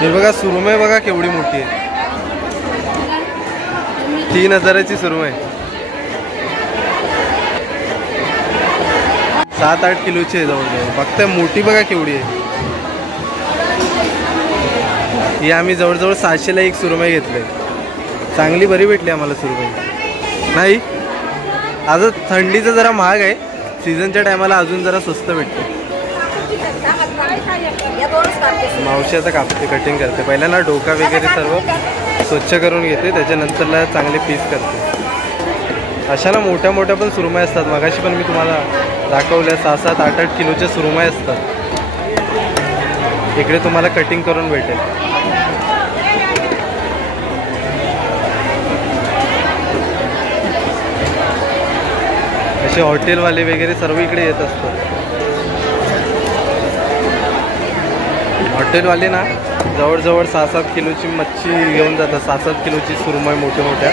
हे बघा सुरमई बघा केवढी मोठी आहे, 3000ची सुरमई, 7-8 किलोची आहे जवळजवळ. फक्त मोठी बघा केवढी आहे. ही आम्ही जवळजवळ 700ला एक सुरमई घेतली. चांगली बरी भेटली आम्हाला सुरमई. नाही आज थंडीचं जरा महाग आहे, सीझनच्या टायमाला अजून जरा स्वस्त भेटते. मावशी आता कापते, कटिंग करते. पहिल्यांदा डोका वगैरे सर्व स्वच्छ करून घेते, त्याच्यानंतरला चांगले पीस करते. अशा ना मोठ्या मोठ्या पण सुरमई असतात. मगाशी पण मी तुम्हाला दाखवल्या 6-7, 8-8 किलोच्या सुरमई असतात. इकडे तुम्हाला कटिंग करून भेटेल. असे हॉटेलवाले वगैरे सर्व इकडे येत असतात. हॉटेलवाले ना जवळजवळ 6-7 किलोची मच्छी घेऊन जातात, 6-7 किलोची सुरमई मोठ्या मोठ्या,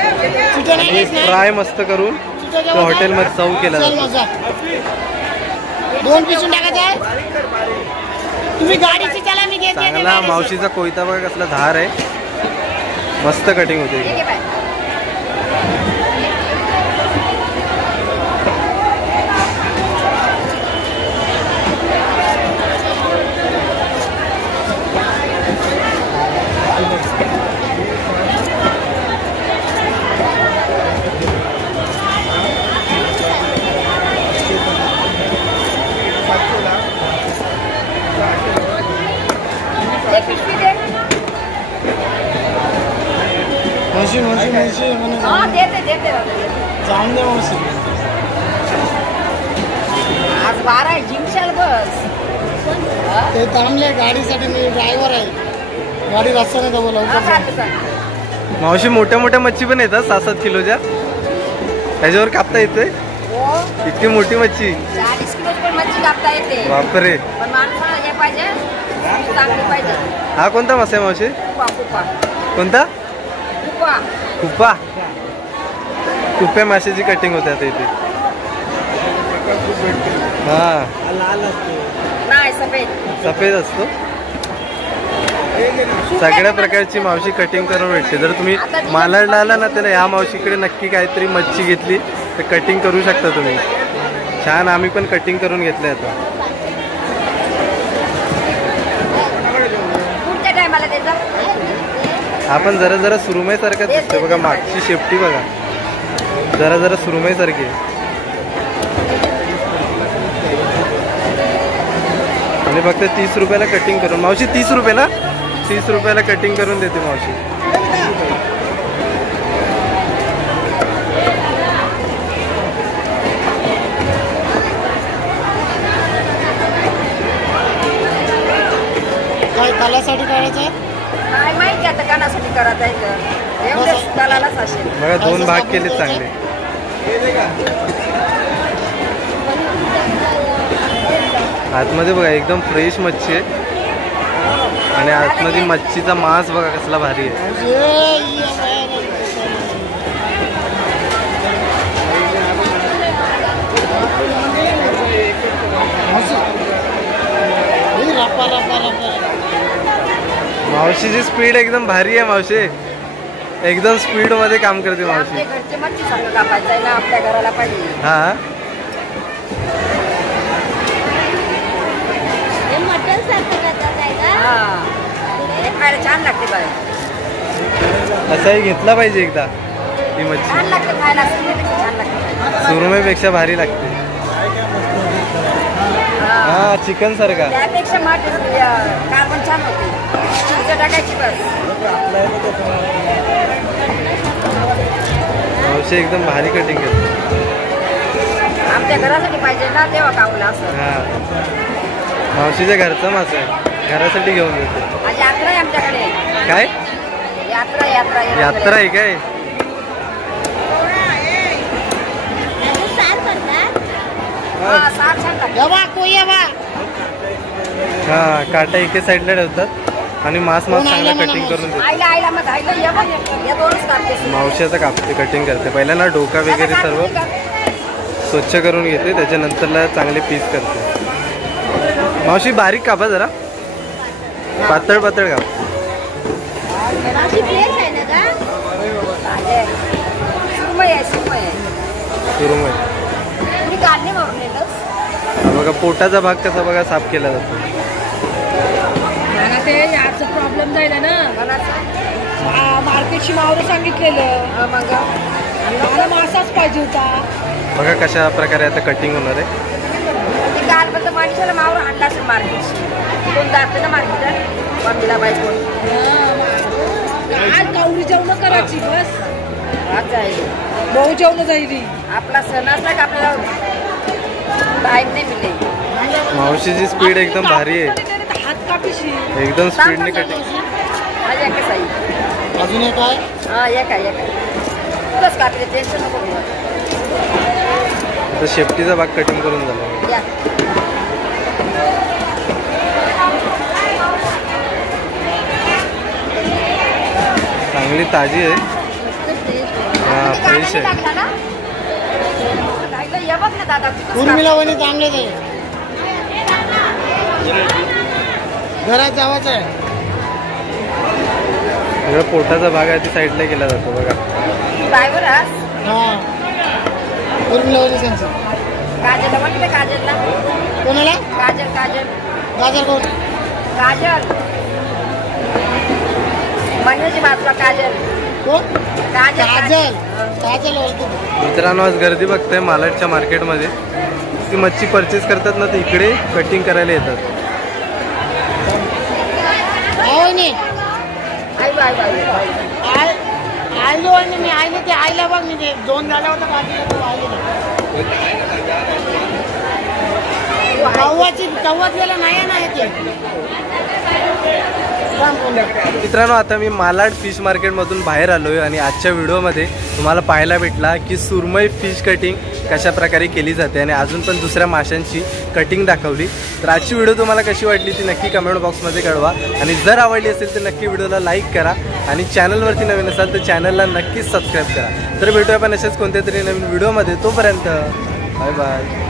आणि फ्राय मस्त करून तो हॉटेलमध्ये सर्व केला जातो. 2 पिसून टाकायचं तुम्ही गाडीची चला मी घेते. चांगला मावशीचा कोयता बघा कसला धार आहे, मस्त कटिंग होते. जाऊन दे मावशी, आज 12 जिमशाल बस. ते थांबले गाडीसाठी, मी ड्रायव्हर आहे, गाडी रस्त्याने तर बोला. मावशी मोठ्या मोठ्या मच्छी पण येतात 6-7 किलोच्या, त्याच्यावर कापता येते. इतकी मोठी मच्छी 40 किलोची पण मच्छी कापता येते. बापरे. पण माणसाला जे पाहिजे चांगली पाहिजे. हा कोणता मासा आहे मावशी? कुपा. कोणता? कुपा. कुपा. कुप्या माशाची कटिंग होते आता इथे. हा नाही सफेद, सफेद असतो. सगळ्या प्रकारची मावशी कटिंग करून भेटते. जर तुम्ही मालाडला आला ना तर या मावशीकडे नक्की काहीतरी मच्छी घेतली तर कटिंग करू शकता तुम्ही. छान आम्ही पण कटिंग करून घेतले आता. पुढच्या टायमाला त्याचा आपण जरा जरा सुरमई सारखं दिसतोय बघा. मागची शेपटी बघा, जरा जरा सुरमई सारखी. आणि फक्त 30 रुपयाला कटिंग करून. मावशी 30 रुपयाला? 30 रुपयाला कटिंग करून देते मावशी. काय तालासाठी करायचं? काय माहिती आता कानासाठी करत आहे. एवढं तालालाच असेल बघा, 2 भाग केले चांगले. आतमध्ये बघा एकदम फ्रेश मच्छी आहे, आणि आतमध्ये मच्छीचा मांस बघा कसला भारी आहे. मावशीची स्पीड एकदम भारी आहे. मावशी एकदम स्पीड मध्ये काम करते मावशी. आपल्या घराला पाहिजे. हा खायला छान लागते बघा. असाही घेतला पाहिजे एकदा. ही मच्छी छान लागते खायला, छान लागते. सुरमईपेक्षा भारी लागते. हा चिकन सारखा. त्यापेक्षा कार्बन छान होते. टाकायची बस. मावशी एकदम भारी कटिंग करते. आमच्या घरासाठी पाहिजे ना तेव्हा कावला असं. हा मावशीच्या घरचा मासा आहे, घरासाठी घेऊन येते. आज यात्रा आहे आमच्याकडे. काय यात्रा? यात्रा यात्रा आहे काय? हा काटा एके साईडला ठेवतात आणि मांस चांगला कटिंग करून देतात. मावशी आता कापते, कटिंग करते. पहिल्यांदा डोका वगैरे सर्व स्वच्छ करून घेते, त्याच्यानंतरला चांगले पीस करते. मावशी बारीक कापा, जरा पातळ पातळ काप. सुरमई आहे सुरमई आहे. सुरमई. तुम्ही काढणे मारून येतच. हा बघा पोटाचा भाग कसा बघा साफ केला जातो. मला ते याचा प्रॉब्लेम झाला ना. कोणाचं? मार्केटची मावरं सांगितलेलं. मग मला मासाच पाहिजे होता. बघा कशा प्रकारे आता कटिंग होणार आहे. ते काल फक्त माणसाला मावर आणला असेल मार्केटशी. कोण जाते ना मार्केटात मम्मीला बायको. आज गौरी जेवण करायची बस. आज जाईल भाऊ जेवण जाईल. आपला सण असला का आपल्याला टाईम नाही मिळेल. मावशीची स्पीड एकदम भारी आहे. हात कापीशी एकदम स्पीडने कटिंग. माझ्या एकच आई. अजून एक काय हा एक आहे एक आहे. तुलाच कापले टेन्शन नको घेऊ. आता शेपटीचा भाग कटिंग करून झाला. या चांगली ताजी आहे. हा फ्रेश आहे. ये बघ ना दादा उर्मिला वहिनी चांगलेच आहे. घरात जावाचं आहे. सगळं पोटाचा भाग आहे ती साईडला केला जातो बघा. ड्रायव्हर आज हा उर्मिला वहिनी त्यांचं. काजलला म्हटलं काजलला. कोणाला काजल काजल गाजर कोण काजल म्हणण्याची बाजूला काजल. कोण काजल काजल काजल ओळखतो. मित्रांनो आज गर्दी बघताय मालाडच्या मार्केटमध्ये. ती मच्छी परचेस करतात ना तर इकडे कटिंग करायला येतात. वहिनी आई बाय बाय आयलो आणि मी आयले ते आईला बघ मी ते दोन झाला होता बाकी कव्वाच गेला नाही ना येते. मित्रांनो आता मी मालाड फिश मार्केटमधून बाहेर आलोय आणि आजच्या व्हिडिओमध्ये तुम्हाला पाहायला भेटला की सुरमई फिश कटिंग कशा प्रकारे केली जाते आणि अजून पण दुसऱ्या माशांची कटिंग दाखवली. तर आजची व्हिडिओ तुम्हाला कशी वाटली ती नक्की कमेंट बॉक्समध्ये कळवा आणि जर आवडली असेल तर नक्की व्हिडिओला लाईक करा आणि चॅनलवरती नवीन असाल तर चॅनलला नक्कीच सबस्क्राईब करा. तर भेटूया आपण असेच कोणत्या तरी नवीन व्हिडिओमध्ये. तोपर्यंत बाय बाय.